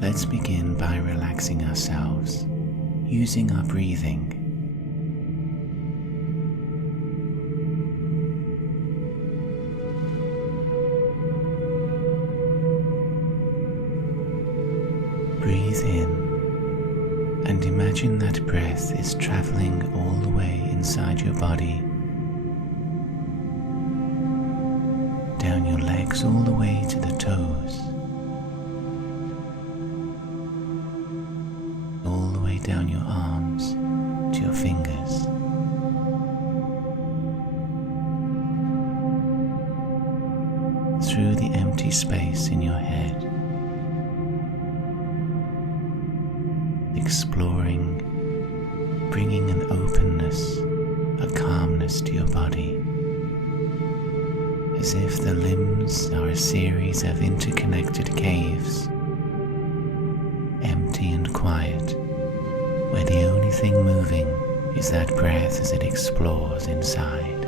Let's begin by relaxing ourselves using our breathing. Breathe in and imagine that breath is traveling all the way inside your body, down your legs all the way to the toes, all the way down your arms to your fingers. Through the empty space in your head, exploring, bringing an openness, a calmness to your body, as if the limbs are a series of interconnected caves, empty and quiet, where the only thing moving is that breath as it explores inside.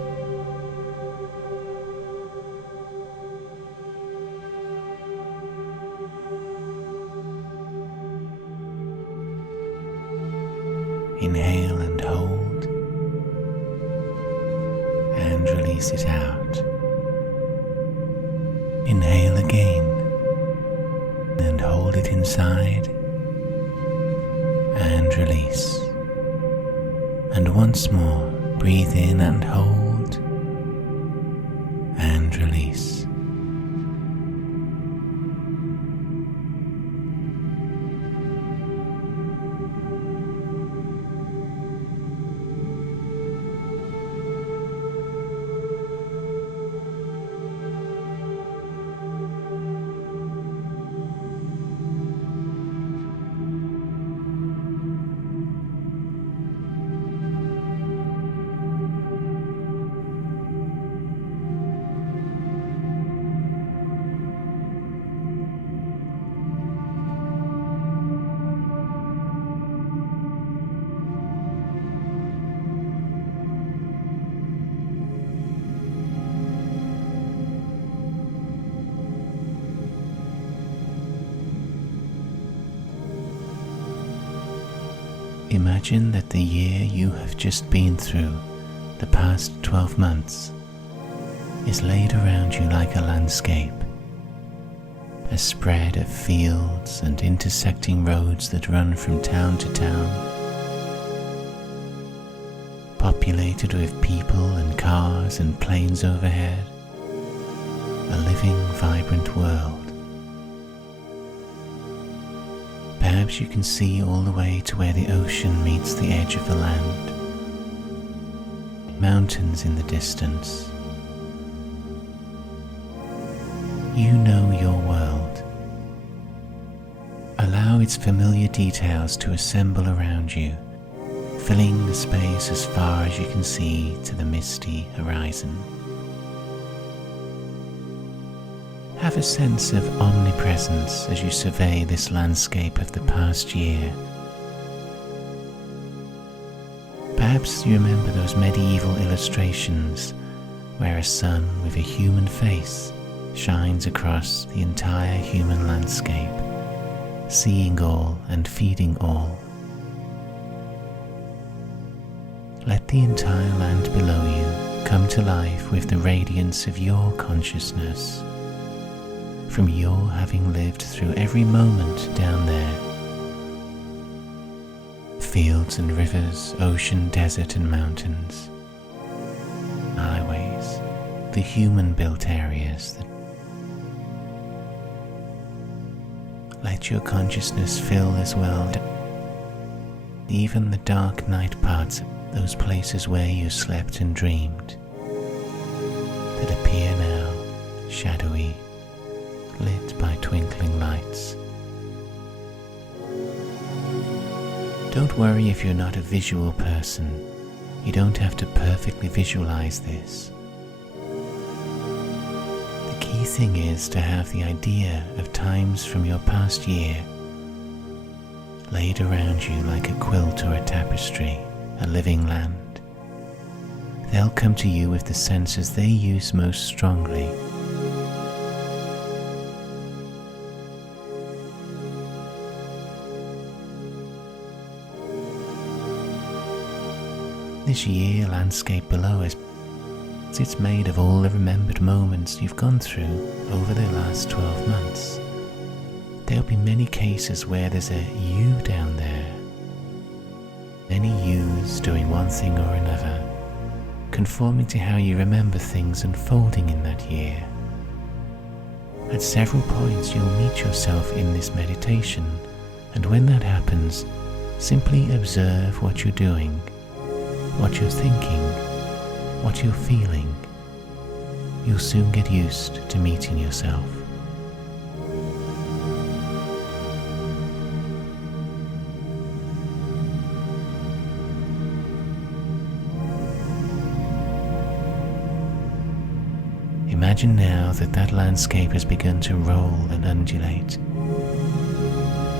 Inhale and hold, and release it out. Inhale again, and hold it inside, and release. And once more, breathe in and hold, and release. Imagine that the year you have just been through, the past 12 months, is laid around you like a landscape, a spread of fields and intersecting roads that run from town to town, populated with people and cars and planes overhead, a living, vibrant world. Perhaps you can see all the way to where the ocean meets the edge of the land, mountains in the distance. You know your world. Allow its familiar details to assemble around you, filling the space as far as you can see to the misty horizon. Have a sense of omnipresence as you survey this landscape of the past year. Perhaps you remember those medieval illustrations where a sun with a human face shines across the entire human landscape, seeing all and feeding all. Let the entire land below you come to life with the radiance of your consciousness, from your having lived through every moment down there. Fields and rivers, ocean, desert and mountains, highways, the human-built areas. Let your consciousness fill as well even the dark night parts those places where you slept and dreamed, that appear now shadowy, lit by twinkling lights. Don't worry if you're not a visual person. You don't have to perfectly visualize this. The key thing is to have the idea of times from your past year laid around you like a quilt or a tapestry, a living land. They'll come to you with the senses they use most strongly. This year landscape below us, it's made of all the remembered moments you've gone through over the last 12 months. There'll be many cases where there's a you down there. Many yous doing one thing or another, conforming to how you remember things unfolding in that year. At several points you'll meet yourself in this meditation, and when that happens, simply observe what you're doing, what you're thinking, what you're feeling. You'll soon get used to meeting yourself. Imagine now that that landscape has begun to roll and undulate.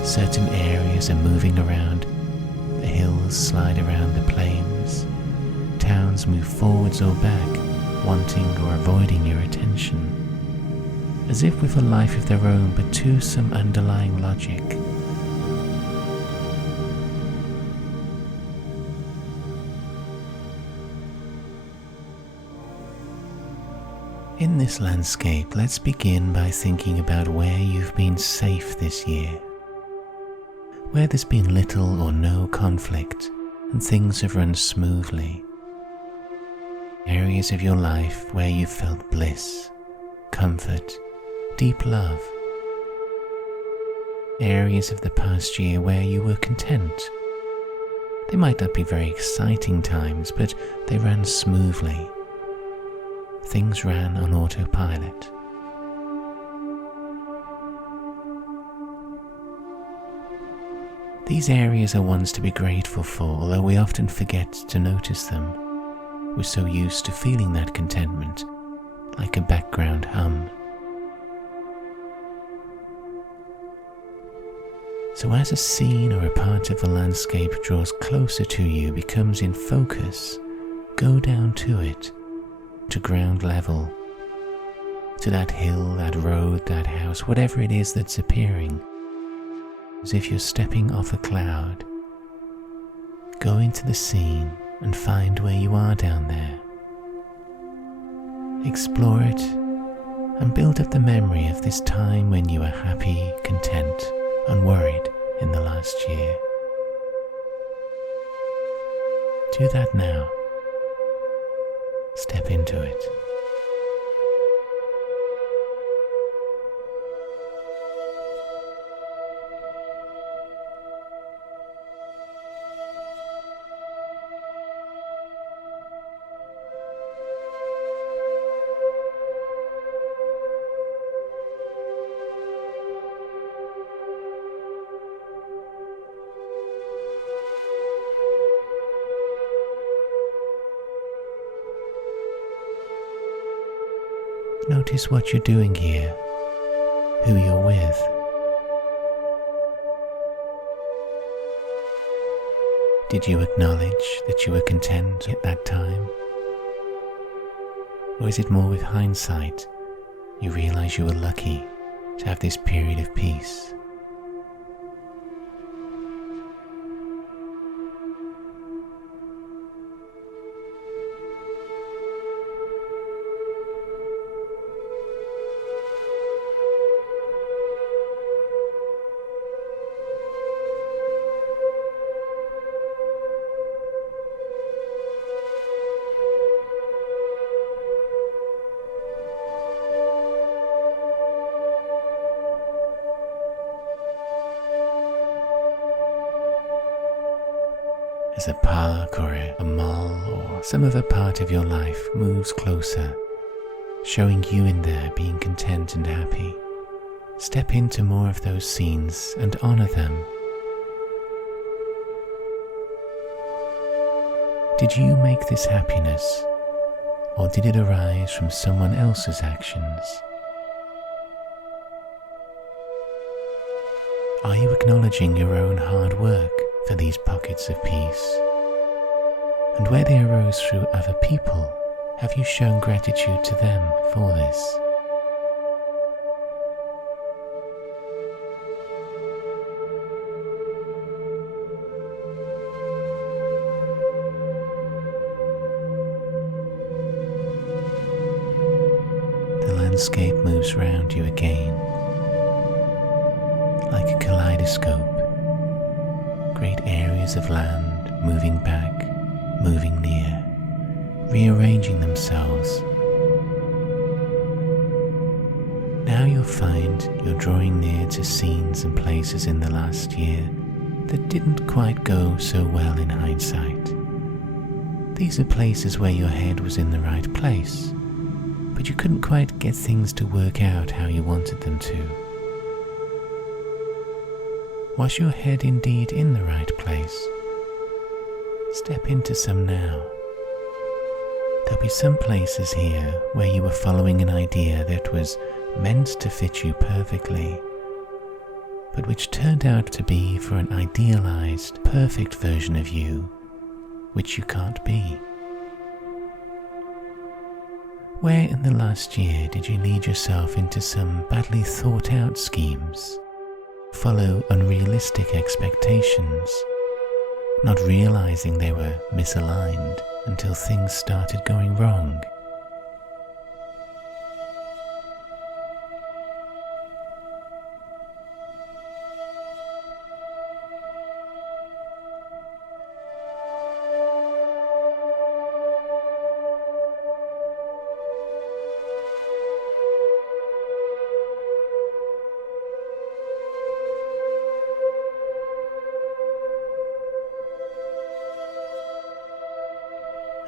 Certain areas are moving around, the hills slide around the plains, towns move forwards or back, wanting or avoiding your attention, as if with a life of their own but to some underlying logic. In this landscape, let's begin by thinking about where you've been safe this year, where there's been little or no conflict and things have run smoothly. Areas of your life where you've felt bliss, comfort, deep love. Areas of the past year where you were content. They might not be very exciting times, but they ran smoothly. Things ran on autopilot. These areas are ones to be grateful for, although we often forget to notice them. We're so used to feeling that contentment, like a background hum. So as a scene or a part of the landscape draws closer to you, becomes in focus, go down to it, to ground level, to that hill, that road, that house, whatever it is that's appearing, as if you're stepping off a cloud. Go into the scene and find where you are down there. Explore it and build up the memory of this time when you were happy, content, unworried in the last year. Do that now. Step into it. Notice what you're doing here, who you're with. Did you acknowledge that you were content at that time? Or is it more with hindsight, you realize you were lucky to have this period of peace? as a park or a mall or some other part of your life moves closer, showing you in there being content and happy, step into more of those scenes and honor them. Did you make this happiness, or did it arise from someone else's actions? Are you acknowledging your own hard work for these pockets of peace? And where they arose through other people, have you shown gratitude to them for this? The landscape moves around you again, like a kaleidoscope. Great areas of land moving back, moving near, rearranging themselves. Now you'll find you're drawing near to scenes and places in the last year that didn't quite go so well in hindsight. These are places where your head was in the right place, but you couldn't quite get things to work out how you wanted them to. Was your head indeed in the right place? Step into some now. There'll be some places here where you were following an idea that was meant to fit you perfectly, but which turned out to be for an idealized, perfect version of you, which you can't be. Where in the last year did you lead yourself into some badly thought out schemes, follow unrealistic expectations, not realizing they were misaligned until things started going wrong?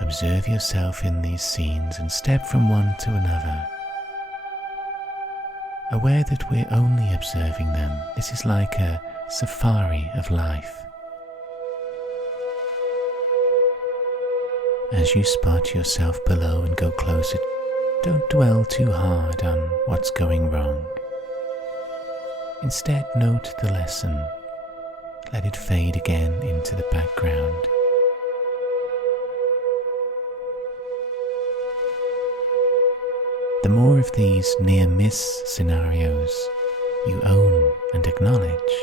Observe yourself in these scenes and step from one to another, aware that we're only observing them. This is like a safari of life. As you spot yourself below and go closer, don't dwell too hard on what's going wrong. Instead, note the lesson. Let it fade again into the background. The more of these near-miss scenarios you own and acknowledge,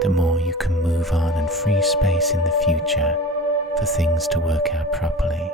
the more you can move on and free space in the future for things to work out properly.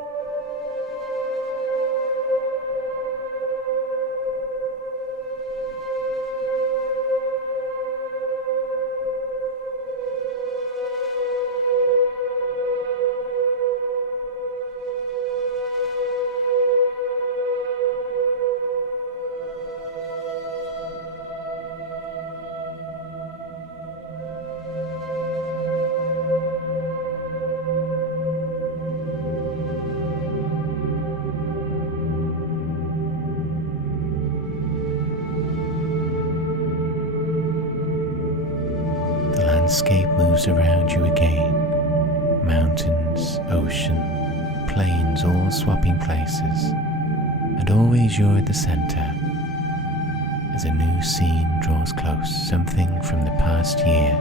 The landscape moves around you again. Mountains, ocean, plains all swapping places, and always you're at the center. As a new scene draws close, something from the past year.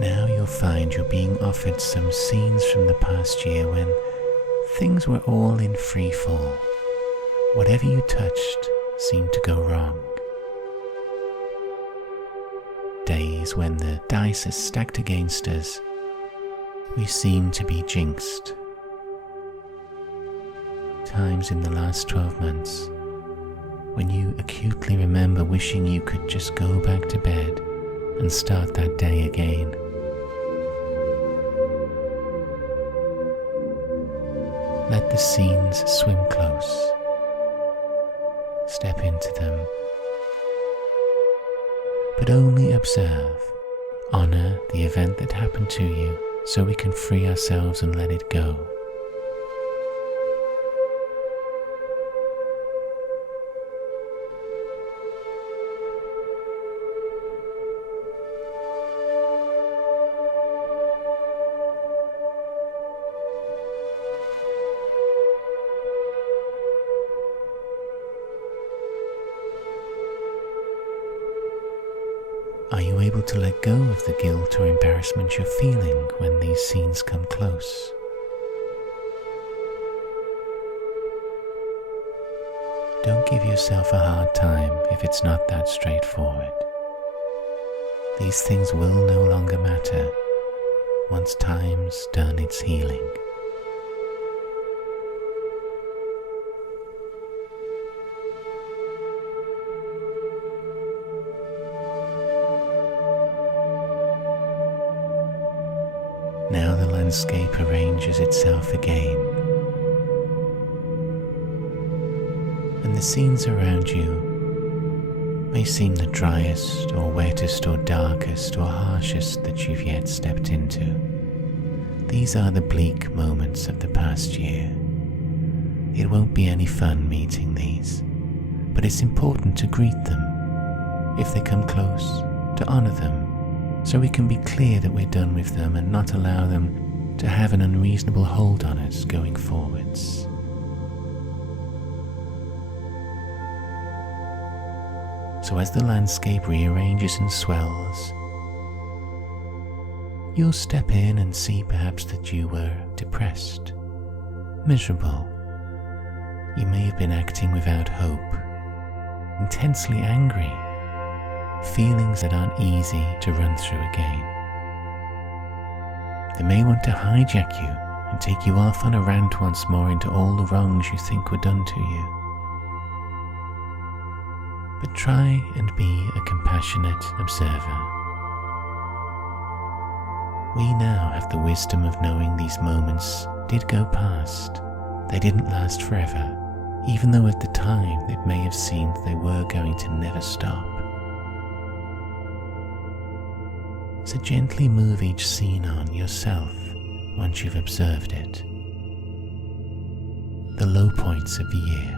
Now you'll find you're being offered some scenes from the past year when things were all in free fall. Whatever you touched seemed to go wrong. Days when the dice are stacked against us, we seem to be jinxed. Times in the last 12 months when you acutely remember wishing you could just go back to bed and start that day again. Let the scenes swim close. Step into them but only observe. Honor the event that happened to you so we can free ourselves and let it go. Are you able to let go of the guilt or embarrassment you're feeling when these scenes come close? Don't give yourself a hard time if it's not that straightforward. These things will no longer matter once time's done its healing. Now the landscape arranges itself again, and the scenes around you may seem the driest or wettest or darkest or harshest that you've yet stepped into. These are the bleak moments of the past year. It won't be any fun meeting these, but it's important to greet them. If they come close, to honor them, so we can be clear that we're done with them and not allow them to have an unreasonable hold on us going forwards. So as the landscape rearranges and swells, you'll step in and see perhaps that you were depressed, miserable. You may have been acting without hope, intensely angry, feelings that aren't easy to run through again. They may want to hijack you and take you off on a rant once more into all the wrongs you think were done to you. But try and be a compassionate observer. We now have the wisdom of knowing these moments did go past. They didn't last forever, even though at the time it may have seemed they were going to never stop. So gently move each scene on yourself once you've observed it. The low points of the year.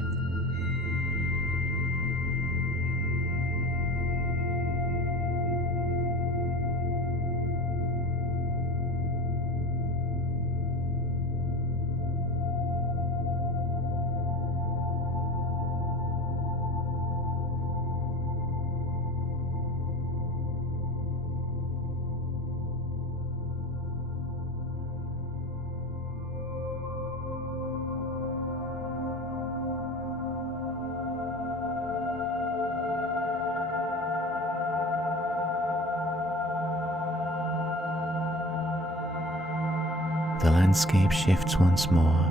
The landscape shifts once more.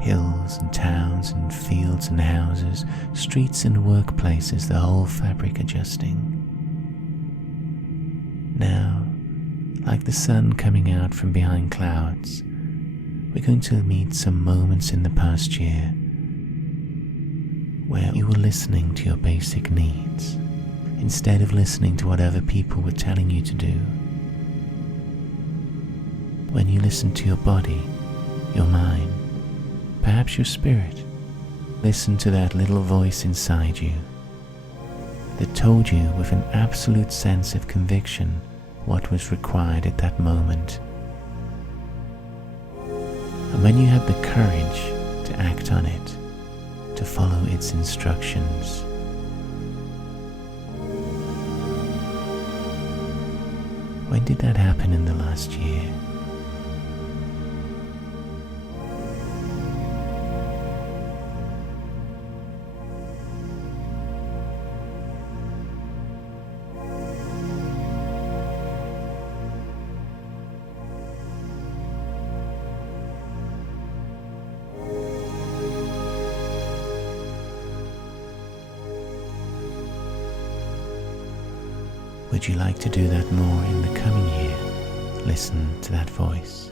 Hills and towns and fields and houses, streets and workplaces, the whole fabric adjusting. Now, like the sun coming out from behind clouds, we're going to meet some moments in the past year where you were listening to your basic needs instead of listening to what other people were telling you to do. When you listened to your body, your mind, perhaps your spirit, listen to that little voice inside you that told you with an absolute sense of conviction what was required at that moment. And when you had the courage to act on it, to follow its instructions, when did that happen in the last year? Would you like to do that more in the coming year? Listen to that voice.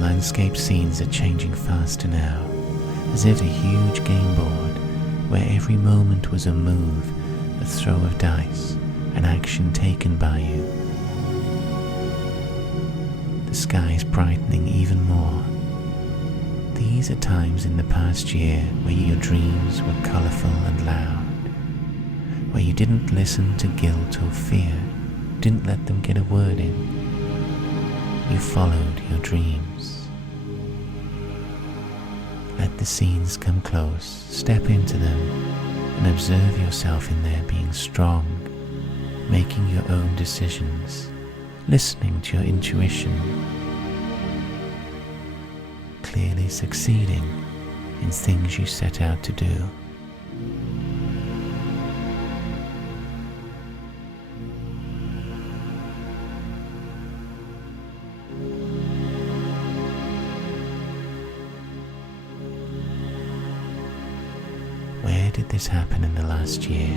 landscape scenes are changing faster now, as if a huge game board where every moment was a move, a throw of dice, an action taken by you. The sky is brightening even more. These are times in the past year where your dreams were colourful and loud, where you didn't listen to guilt or fear, didn't let them get a word in. You followed your dreams. Let the scenes come close, step into them, and observe yourself in there being strong, making your own decisions, listening to your intuition, clearly succeeding in things you set out to do. Where did this happen in the last year?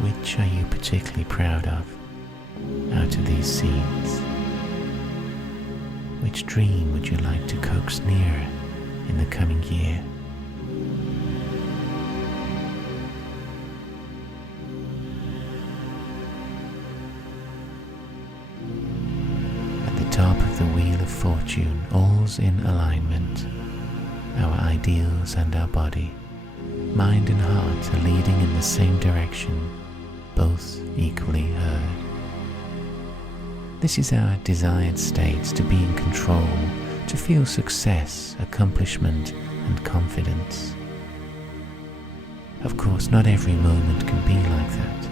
Which are you particularly proud of out of these scenes? Which dream would you like to coax nearer in the coming year? At the top of the wheel of fortune, all's in alignment. Our ideals and our body, mind and heart are leading in the same direction, both equally heard. This is our desired state, to be in control, to feel success, accomplishment and confidence. Of course, not every moment can be like that.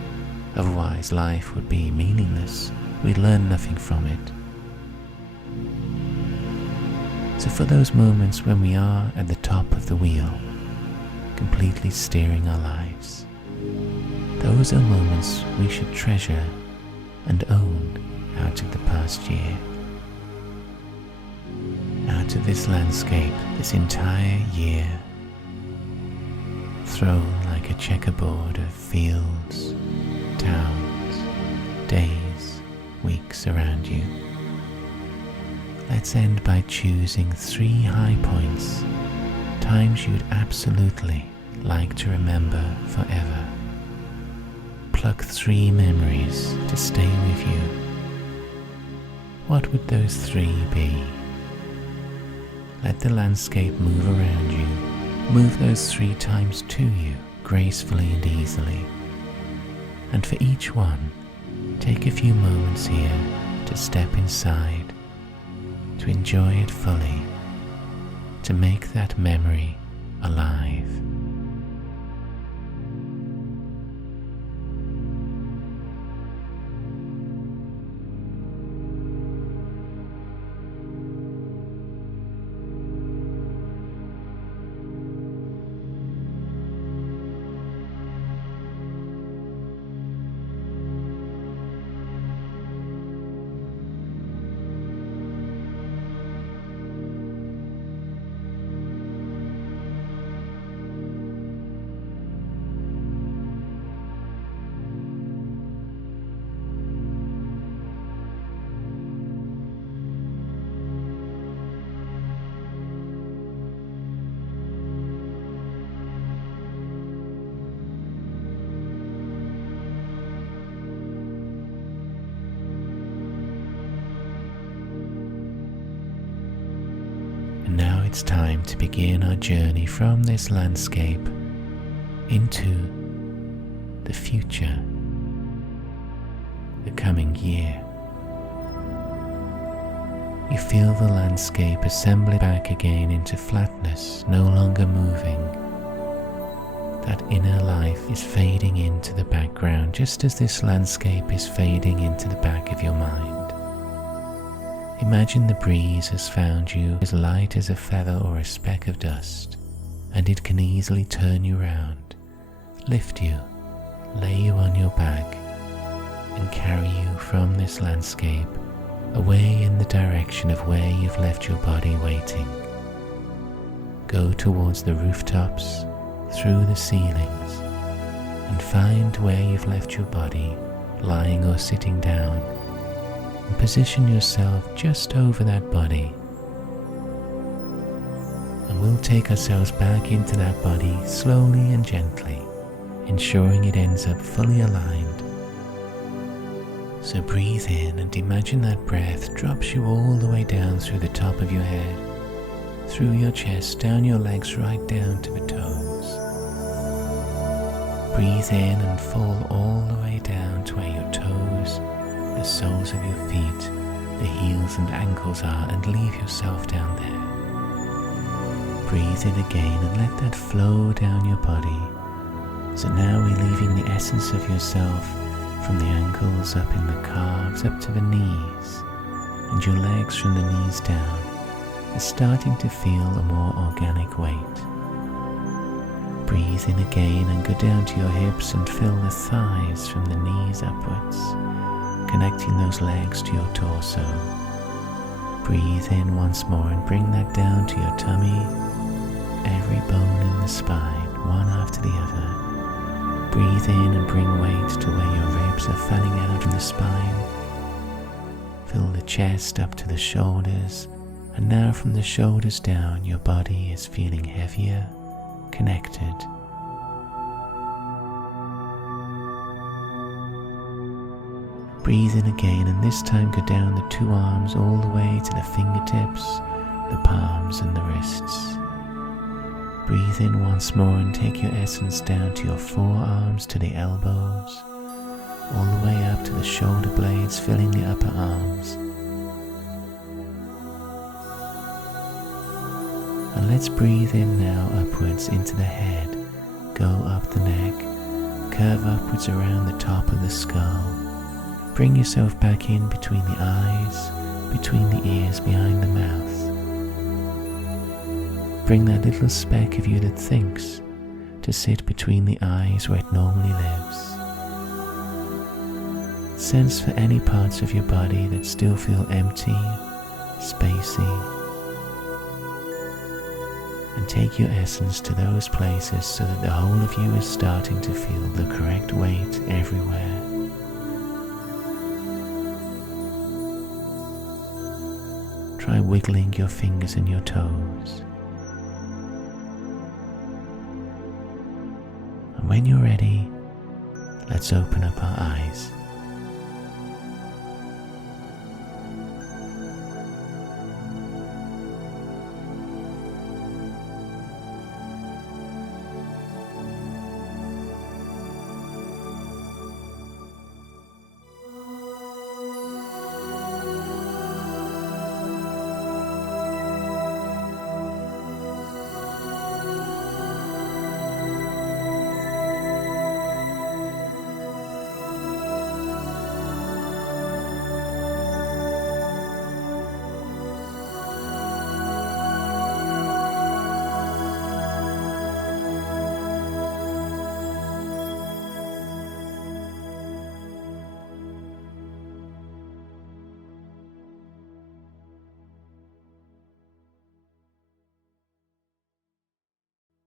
Otherwise, life would be meaningless. We'd learn nothing from it. So for those moments when we are at the top of the wheel, completely steering our lives, those are moments we should treasure and own out of the past year. Out of this landscape, this entire year, thrown like a checkerboard of fields, towns, days, weeks around you. Let's end by choosing 3 high points, times you'd absolutely like to remember forever. Pluck 3 memories to stay with you. What would those 3 be? Let the landscape move around you. Move those 3 times to you, gracefully and easily. And for each one, take a few moments here to step inside, to enjoy it fully, to make that memory alive. Now it's time to begin our journey from this landscape into the future, the coming year. You feel the landscape assembling back again into flatness, no longer moving. That inner life is fading into the background, just as this landscape is fading into the back of your mind. Imagine the breeze has found you as light as a feather or a speck of dust, and it can easily turn you round, lift you, lay you on your back, and carry you from this landscape away in the direction of where you've left your body waiting. Go towards the rooftops, through the ceilings, and find where you've left your body, lying or sitting down, and position yourself just over that body. And we'll take ourselves back into that body slowly and gently, ensuring it ends up fully aligned. So breathe in and imagine that breath drops you all the way down through the top of your head, through your chest, down your legs, right down to the toes. Breathe in and fall all the way down to where your toes, the soles of your feet, the heels and ankles are, and leave yourself down there. Breathe in again and let that flow down your body. So now we're leaving the essence of yourself from the ankles up in the calves up to the knees, and your legs from the knees down are starting to feel a more organic weight. Breathe in again and go down to your hips and fill the thighs from the knees upwards, connecting those legs to your torso. Breathe in once more and bring that down to your tummy, every bone in the spine, one after the other. Breathe in and bring weight to where your ribs are fanning out from the spine. Fill the chest up to the shoulders, and now from the shoulders down, your body is feeling heavier, connected. Breathe in again, and this time go down the two arms all the way to the fingertips, the palms and the wrists. Breathe in once more and take your essence down to your forearms, to the elbows, all the way up to the shoulder blades, filling the upper arms. And let's breathe in now upwards into the head. Go up the neck, curve upwards around the top of the skull. Bring yourself back in between the eyes, between the ears, behind the mouth. Bring that little speck of you that thinks to sit between the eyes where it normally lives. Sense for any parts of your body that still feel empty, spacey, and take your essence to those places so that the whole of you is starting to feel the correct weight everywhere. Try wiggling your fingers and your toes. And when you're ready, let's open up our eyes.